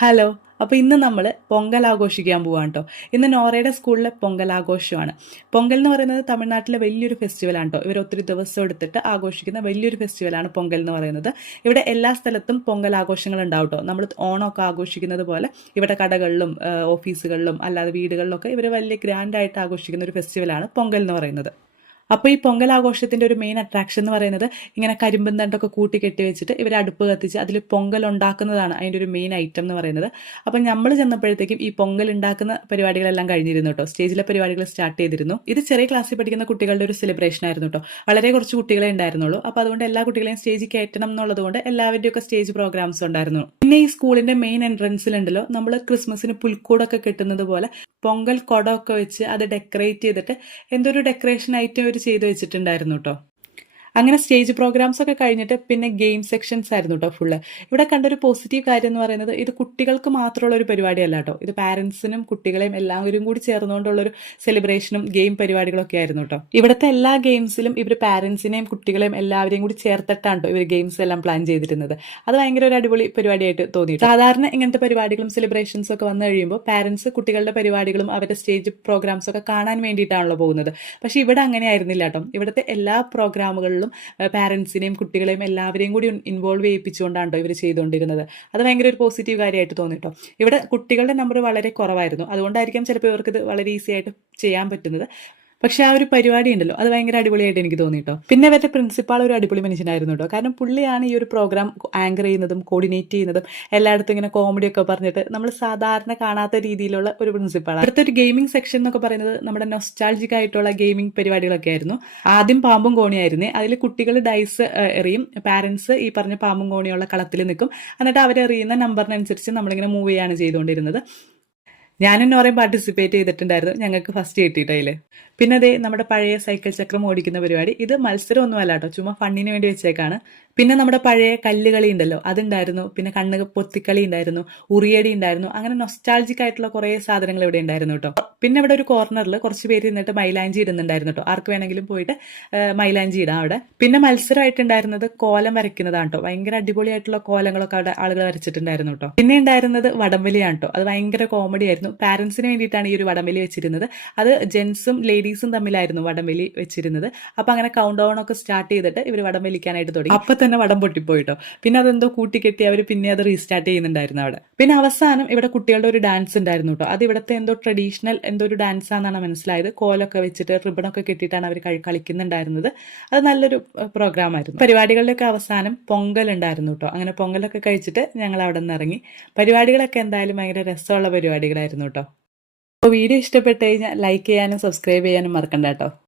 Hello അപ്പോൾ ഇന്ന് നമ്മൾ പൊങ്കൽ ആഘോഷിക്കാൻ പോവാണ് കേട്ടോ ഇന്ന് നോറയുടെ സ്കൂളിലെ പൊങ്കൽ ആഘോഷമാണ്. പൊങ്കൽ എന്ന് പറയുന്നത് തമിഴ്നാട്ടിലെ വലിയൊരു ഫെസ്റ്റിവലാണ് കേട്ടോ ഇവർ ഒത്തിരി ദിവസം എടുത്തിട്ട് ആഘോഷിക്കുന്ന വലിയൊരു ഫെസ്റ്റിവലാണ് പൊങ്കൽ എന്ന് പറയുന്നത്. ഇവിടെ എല്ലാ സ്ഥലത്തും പൊങ്കൽ ആഘോഷങ്ങൾ ഉണ്ടാവും കേട്ടോ നമ്മൾ ഓണമൊക്കെ ആഘോഷിക്കുന്നത് പോലെ ഇവിടെ കടകളിലും ഓഫീസുകളിലും അല്ലാതെ വീടുകളിലൊക്കെ ഇവർ വലിയ ഗ്രാൻഡായിട്ട് ആഘോഷിക്കുന്ന ഒരു ഫെസ്റ്റിവലാണ് പൊങ്കൽ എന്ന് പറയുന്നത്. അപ്പോൾ ഈ പൊങ്കൽ ആഘോഷത്തിന്റെ ഒരു മെയിൻ അട്രാക്ഷൻ എന്ന് പറയുന്നത് ഇങ്ങനെ കരിമ്പൻ തണ്ടൊക്കെ കൂട്ടി കെട്ടി വെച്ചിട്ട് ഇവർ അടുപ്പ് കത്തിച്ച് അതിൽ പൊങ്കൽ ഉണ്ടാക്കുന്നതാണ് അതിന്റെ ഒരു മെയിൻ ഐറ്റം എന്ന് പറയുന്നത്. അപ്പം നമ്മൾ ചെന്നപ്പോഴത്തേക്കും ഈ പൊങ്കൽ ഉണ്ടാക്കുന്ന പരിപാടികളെല്ലാം കഴിഞ്ഞിരുന്നു കേട്ടോ സ്റ്റേജിലെ പരിപാടികൾ സ്റ്റാർട്ട് ചെയ്തിരുന്നു. ഇത് ചെറിയ ക്ലാസ്സിൽ പഠിക്കുന്ന കുട്ടികളുടെ ഒരു സെലിബ്രേഷൻ ആയിരുന്നു കേട്ടോ വളരെ കുറച്ച് കുട്ടികളെ ഉണ്ടായിരുന്നുള്ളൂ. അപ്പോൾ അതുകൊണ്ട് എല്ലാ കുട്ടികളെയും സ്റ്റേജിൽ കയറ്റണം എന്നുള്ളത് കൊണ്ട് എല്ലാവരുടെയും ഒക്കെ സ്റ്റേജ് പ്രോഗ്രാംസ് ഉണ്ടായിരുന്നു. പിന്നെ ഈ സ്കൂളിന്റെ മെയിൻ എൻട്രൻസിലുണ്ടല്ലോ നമ്മൾ ക്രിസ്മസിന് പുൽക്കൂടൊക്കെ കിട്ടുന്നത് പോലെ പൊങ്കൽ കുടമൊക്കെ വെച്ച് അത് ഡെക്കറേറ്റ് ചെയ്തിട്ട് എന്തൊരു ഡെക്കറേഷൻ ഐറ്റം അവർ ചെയ്ത് വെച്ചിട്ടുണ്ടായിരുന്നു കേട്ടോ അങ്ങനെ സ്റ്റേജ് പ്രോഗ്രാംസ് ഒക്കെ കഴിഞ്ഞിട്ട് പിന്നെ ഗെയിം സെക്ഷൻസ് ആയിരുന്നു കേട്ടോ ഫുള്ള് ഇവിടെ കണ്ടൊരു പോസിറ്റീവ് കാര്യം എന്ന് പറയുന്നത് ഇത് കുട്ടികൾക്ക് മാത്രമുള്ള ഒരു പരിപാടിയല്ല കേട്ടോ ഇത് പാരന്റ്സിനും കുട്ടികളെയും എല്ലാവരും കൂടി ചേർന്നുകൊണ്ടുള്ള ഒരു സെലിബ്രേഷനും ഗെയിം പരിപാടികളൊക്കെ ആയിരുന്നു കേട്ടോ ഇവിടുത്തെ എല്ലാ ഗെയിംസിലും ഇവർ പാരൻസിനെയും കുട്ടികളെയും എല്ലാവരെയും കൂടി ചേർത്തിട്ടാണ് ഇവർ ഗെയിംസ് എല്ലാം പ്ലാൻ ചെയ്തിരുന്നത്. അത് ഭയങ്കര ഒരു അടിപൊളി പരിപാടിയായിട്ട് തോന്നി സാധാരണ ഇങ്ങനത്തെ പരിപാടികളും സെലിബ്രേഷൻസ് ഒക്കെ വന്നു കഴിയുമ്പോൾ പാരന്റ്സ് കുട്ടികളുടെ പരിപാടികളും അവരുടെ സ്റ്റേജ് പ്രോഗ്രാംസ് ഒക്കെ കാണാൻ വേണ്ടിയിട്ടാണല്ലോ പോകുന്നത്. പക്ഷെ ഇവിടെ അങ്ങനെ ആയിരുന്നില്ല കേട്ടോ ഇവിടുത്തെ എല്ലാ പ്രോഗ്രാമുകളിലും പാരൻസിനെയും കുട്ടികളെയും എല്ലാവരെയും കൂടി ഇൻവോൾവ് ചെയ്യിപ്പിച്ചുകൊണ്ടാണ് ഇവർ ചെയ്തുകൊണ്ടിരുന്നത് അത് ഭയങ്കര ഒരു പോസിറ്റീവ് കാര്യമായിട്ട് തോന്നി കേട്ടോ ഇവിടെ കുട്ടികളുടെ നമ്പർ വളരെ കുറവായിരുന്നു. അതുകൊണ്ടായിരിക്കാം ചിലപ്പോൾ ഇവർക്ക് ഇത് വളരെ ഈസി ആയിട്ട് ചെയ്യാൻ പറ്റുന്നത്. പക്ഷെ ആ ഒരു പരിപാടി ഉണ്ടല്ലോ. അത് ഭയങ്കര അടിപൊളിയായിട്ട് എനിക്ക് തോന്നി കേട്ടോ പിന്നെ അവരുടെ പ്രിൻസിപ്പാൾ ഒരു അടിപൊളി മനുഷ്യനായിരുന്നു കേട്ടോ. കാരണം പുള്ളിയാണ് ഈ ഒരു പ്രോഗ്രാം ആങ്കർ ചെയ്യുന്നതും കോർഡിനേറ്റ് ചെയ്യുന്നതും എല്ലായിടത്തും ഇങ്ങനെ കോമഡി ഒക്കെ പറഞ്ഞിട്ട് നമ്മൾ സാധാരണ കാണാത്ത രീതിയിലുള്ള ഒരു പ്രിൻസിപ്പാളാണ് അടുത്ത ഒരു ഗെയിമിംഗ് സെക്ഷൻ എന്നൊക്കെ പറയുന്നത് നമ്മുടെ നൊസ്റ്റാൾജിക് ആയിട്ടുള്ള ഗെയിമിംഗ് പരിപാടികളൊക്കെ ആയിരുന്നു. ആദ്യം പാമ്പും കോണിയായിരുന്നു അതിൽ കുട്ടികൾ ഡൈസ് എറിയും. പാരന്റ്സ് ഈ പറഞ്ഞ പാമ്പും കോണിയുള്ള കളത്തിൽ നിൽക്കും. എന്നിട്ട് അവരെറിയുന്ന നമ്പറിനനുസരിച്ച് നമ്മളിങ്ങനെ മൂവ് ചെയ്യാണ് ചെയ്തുകൊണ്ടിരുന്നത് ഞാനും നോറയും പാർട്ടിസിപ്പേറ്റ് ചെയ്തിട്ടുണ്ടായിരുന്നു. ഞങ്ങൾക്ക് ഫസ്റ്റ് കിട്ടിയിട്ടതിൽ പിന്നെ അതേ നമ്മുടെ പഴയ സൈക്കിൾ ചക്രം ഓടിക്കുന്ന പരിപാടി. ഇത് മത്സരമൊന്നുമല്ല കേട്ടോ ചുമ്മാ ഫണ്ണിന് വേണ്ടി വെച്ചേക്കാണ്. പിന്നെ നമ്മുടെ പഴയ കല്ലുകളി ഉണ്ടല്ലോ അതുണ്ടായിരുന്നു. പിന്നെ കണ്ണ് പൊത്തിക്കളി ഉണ്ടായിരുന്നു ഉറിയടി ഉണ്ടായിരുന്നു. അങ്ങനെ നൊസ്റ്റാൾജിക് ആയിട്ടുള്ള കുറേ സാധനങ്ങൾ ഇവിടെ ഉണ്ടായിരുന്നു കേട്ടോ. പിന്നെ ഇവിടെ ഒരു കോർണറിൽ കുറച്ച് പേര് ഇരുന്നിട്ട് മൈലാഞ്ചി ഇടുന്നുണ്ടായിരുന്നു കേട്ടോ. ആർക്ക് വേണമെങ്കിലും പോയിട്ട് മൈലാഞ്ചി ഇടാം അവിടെ. പിന്നെ മത്സരമായിട്ടുണ്ടായിരുന്നത് കോലം വരയ്ക്കുന്നതാണ് കേട്ടോ. ഭയങ്കര അടിപൊളിയായിട്ടുള്ള കോലങ്ങളൊക്കെ അവിടെ ആളുകൾ വരച്ചിട്ടുണ്ടായിരുന്നു കേട്ടോ. പിന്നെ ഉണ്ടായിരുന്നത് വടംവലിയാണ് കേട്ടോ. അത് ഭയങ്കര കോമഡി ആയിരുന്നു. പാരന്റ്സിന് വേണ്ടിയിട്ടാണ് ഈ ഒരു വടംവലി വെച്ചിരുന്നത്. അത് ജെൻസും ലേഡീസും തമ്മിലായിരുന്നു വടംവലി വെച്ചിരുന്നത്. അപ്പൊ അങ്ങനെ കൗണ്ട് ഡൗൺ ഒക്കെ സ്റ്റാർട്ട് ചെയ്തിട്ട് ഇവർ വടം വലിക്കാനായിട്ട് തുടങ്ങി. അപ്പൊ തന്നെ വടം പൊട്ടിപ്പോയിട്ടോ? പിന്നെ അതെന്തോ കൂട്ടിക്കെട്ടി അവർ പിന്നെ അത് റീസ്റ്റാർട്ട് ചെയ്യുന്നുണ്ടായിരുന്നു അവിടെ. പിന്നെ അവസാനം ഇവിടെ കുട്ടികളുടെ ഒരു ഡാൻസ് ഉണ്ടായിരുന്നു കേട്ടോ. അത് ഇവിടുത്തെ എന്തോ ട്രഡീഷണൽ എന്തോ ഒരു ഡാൻസ് ആണെന്നാണ് മനസ്സിലായത്. കോലൊക്കെ വെച്ചിട്ട് റിബണൊക്കെ കെട്ടിയിട്ടാണ് അവർ കളിക്കുന്നുണ്ടായിരുന്നത്. അത് നല്ലൊരു പ്രോഗ്രാം ആയിരുന്നു. പരിപാടികളുടെയൊക്കെ അവസാനം പൊങ്കൽ ഉണ്ടായിരുന്നു കേട്ടോ. അങ്ങനെ പൊങ്കലൊക്കെ കഴിച്ചിട്ട് ഞങ്ങൾ അവിടെ നിന്ന് ഇറങ്ങി. പരിപാടികളൊക്കെ എന്തായാലും ഭയങ്കര രസമുള്ള പരിപാടികളായിരുന്നു കേട്ടോ. അപ്പോൾ വീഡിയോ ഇഷ്ടപ്പെട്ട് കഴിഞ്ഞാൽ ലൈക്ക് ചെയ്യാനും സബ്സ്ക്രൈബ് ചെയ്യാനും മറക്കണ്ട കേട്ടോ.